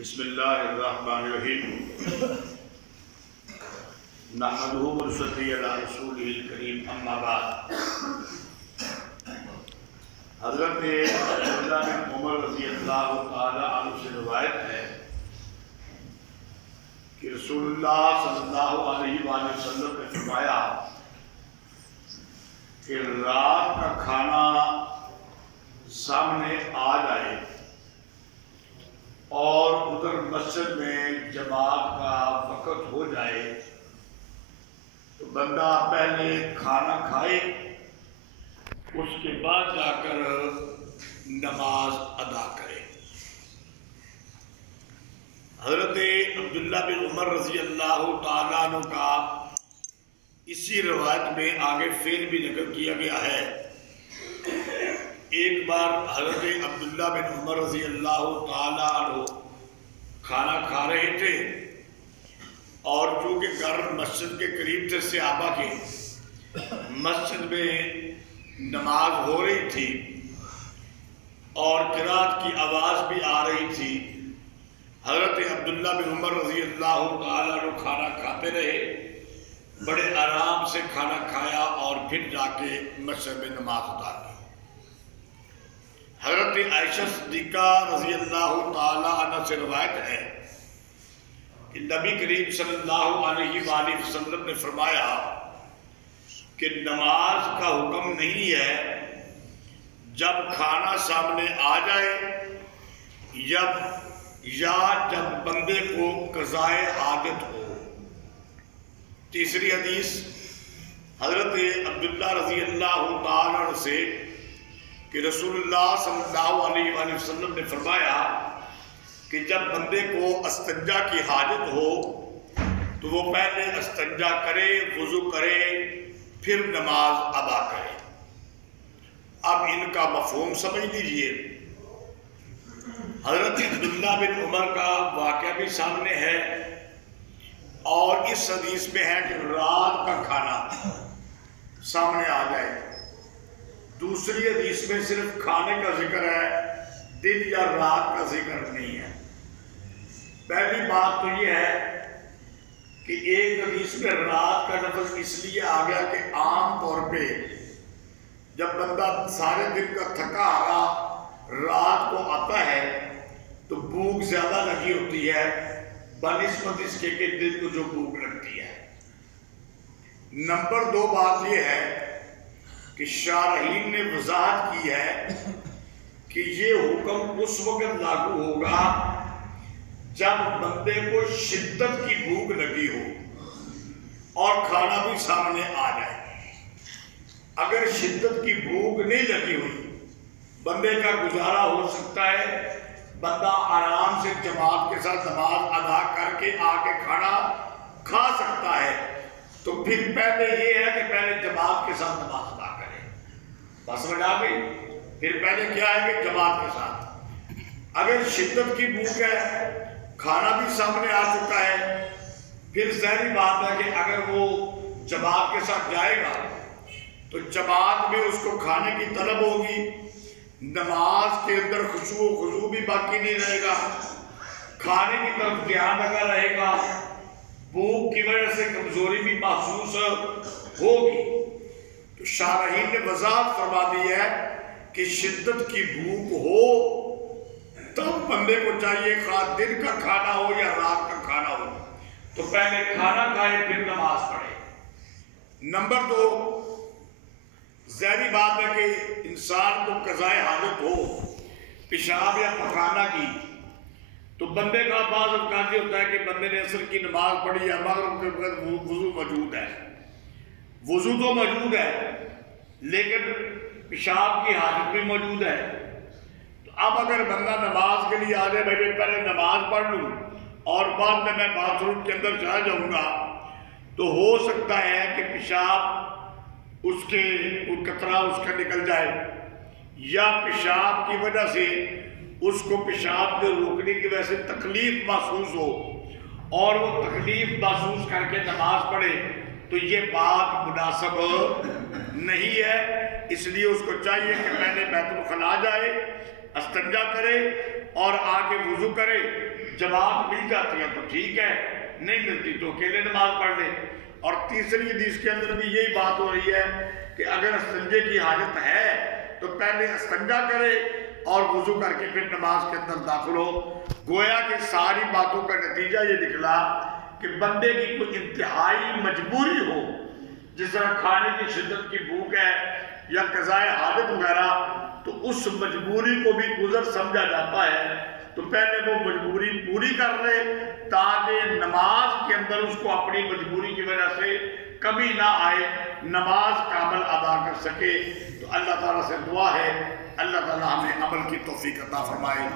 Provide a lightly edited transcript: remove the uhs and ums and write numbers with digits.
بسم اللہ الرحمن الرحیم نحمدہ ونصلی علی رسولہ الکریم اما بعد حضرت عبداللہ بن عمر رضی اللہ تعالی عنہ سے روایت ہے کہ رسول اللہ صلی اللہ علیہ وآلہ وسلم نے فرمایا کہ رات کا کھانا سامنے آ جائے اور ادھر مسجد میں جماعت کا وقت ہو جائے تو بندہ پہلے کھانا کھائے، اس کے بعد جا کر نماز ادا کرے۔ حضرت عبداللہ بن عمر رضی اللہ تعالیٰ عنہ کا اسی روایت میں آگے فعل بھی نقل کیا گیا ہے۔ ایک بار حضرت عبداللہ بن عمر رضی اللہ تعالیٰ عنہ کھانا کھا رہے تھے اور چونکہ گھر مسجد کے قریب تھے صحابہ کے، مسجد میں نماز ہو رہی تھی اور قرات کی آواز بھی آ رہی تھی۔ حضرت عبداللہ بن عمر رضی اللہ تعالیٰ عنہ کھانا کھاتے رہے، بڑے آرام سے کھانا کھایا اور پھر جا کے مسجد میں نماز ادا کی۔ حضرت عائشہ صدیقہ رضی اللہ تعالی عنہ سے روایت ہے کہ نبی کریم صلی اللہ علیہ وآلہ وسلم نے فرمایا کہ نماز کا حکم نہیں ہے جب کھانا سامنے آ جائے یا جب بندے کو قضائے حاجت ہو۔ تیسری حدیث حضرت عبداللہ رضی اللہ تعالی عنہ سے کہ رسول اللہ صلی اللہ علیہ وآلہ وسلم نے فرمایا کہ جب بندے کو استنجا کی حاجت ہو تو وہ پہلے استنجا کرے، وضو کرے، پھر نماز ادا کرے۔ اب ان کا مفہوم سمجھ لیجئے۔ حضرت عبداللہ بن عمر کا واقعہ بھی سامنے ہے اور اس حدیث میں ہے کہ رات کا کھانا سامنے آ جائے۔ دوسری حدیث میں صرف کھانے کا ذکر ہے، دن یا رات کا ذکر نہیں ہے۔ پہلی بات تو یہ ہے کہ ایک حدیث میں رات کا لفظ اس لیے آ گیا کہ عام طور پہ جب بندہ سارے دن کا تھکا ہارا رات کو آتا ہے تو بھوک زیادہ لگی ہوتی ہے بنسبت اس کے دن کو جو بھوک لگتی ہے۔ نمبر دو بات یہ ہے کہ شارحین نے وضاحت کی ہے کہ یہ حکم اس وقت لاگو ہوگا جب بندے کو شدت کی بھوک لگی ہو اور کھانا بھی سامنے آ جائے۔ اگر شدت کی بھوک نہیں لگی ہوئی، بندے کا گزارا ہو سکتا ہے، بندہ آرام سے جماعت کے ساتھ نماز ادا کر کے آ کے کھانا کھا سکتا ہے، تو پھر پہلے یہ ہے کہ پہلے جماعت کے ساتھ نماز ادا کرے۔ بس سمجھ آ گئی؟ پھر پہلے کیا ہے کہ جماعت کے ساتھ۔ اگر شدت کی بھوک ہے، کھانا بھی سامنے آ چکا ہے، پھر ظاہری بات ہے کہ اگر وہ جماعت کے ساتھ جائے گا تو جماعت میں اس کو کھانے کی طلب ہوگی، نماز کے اندر خشوع و خضوع بھی باقی نہیں رہے گا، کھانے کی طرف دھیان لگا رہے گا، بھوک کی وجہ سے کمزوری بھی محسوس ہوگی۔ تو شارحین نے وضاحت فرما دی ہے کہ شدت کی بھوک ہو تب بندے کو چاہیے، خواہ دن کا کھانا ہو یا رات کا کھانا ہو، تو پہلے کھانا کھائے پھر نماز پڑھے۔ نمبر دو، ظاہری بات ہے کہ انسان کو قضائے حاجت ہو، پیشاب یا پخانہ کی، تو بندے کا بعض اوقات یہ ہوتا ہے کہ بندے نے عصر کی نماز پڑھی یا مغرب کے وقت وضو موجود ہے، وضو تو موجود ہے لیکن پیشاب کی حاجت بھی موجود ہے۔ تو اب اگر بندہ نماز کے لیے آ جائے، بھائی پہلے نماز پڑھ لوں اور بعد میں باتھ روم کے اندر چلا جاؤں گا، تو ہو سکتا ہے کہ پیشاب اس کے قطرہ اس کا نکل جائے، یا پیشاب کی وجہ سے اس کو پیشاب کے روکنے کی وجہ سے تکلیف محسوس ہو اور وہ تکلیف محسوس کر کے نماز پڑھے، تو یہ بات مناسب نہیں ہے۔ اس لیے اس کو چاہیے کہ پہلے بیت الخلاء جائے، استنجا کرے، اور آ کے وضو کرے، جماعت مل جاتی ہے تو ٹھیک ہے، نہیں ملتی تو اکیلے نماز پڑھ لے۔ اور تیسری حدیث کے اندر بھی یہی بات ہو رہی ہے کہ اگر استنجے کی حاجت ہے تو پہلے استنجا کرے اور وضو کر کے پھر نماز کے اندر داخل ہو۔ گویا کہ ساری باتوں کا نتیجہ یہ نکلا کہ بندے کی کوئی انتہائی مجبوری ہو، جس طرح کھانے کی شدت کی بھوک ہے یا قضاء حاجت وغیرہ، تو اس مجبوری کو بھی عذر سمجھا جاتا ہے، تو پہلے وہ مجبوری پوری کر لے تاکہ نماز کے اندر اس کو اپنی مجبوری کی وجہ سے کمی نہ آئے، نماز کامل ادا کر سکے۔ تو اللہ تعالیٰ سے دعا ہے اللہ تعالیٰ ہمیں عمل کی توفیق عطا فرمائے۔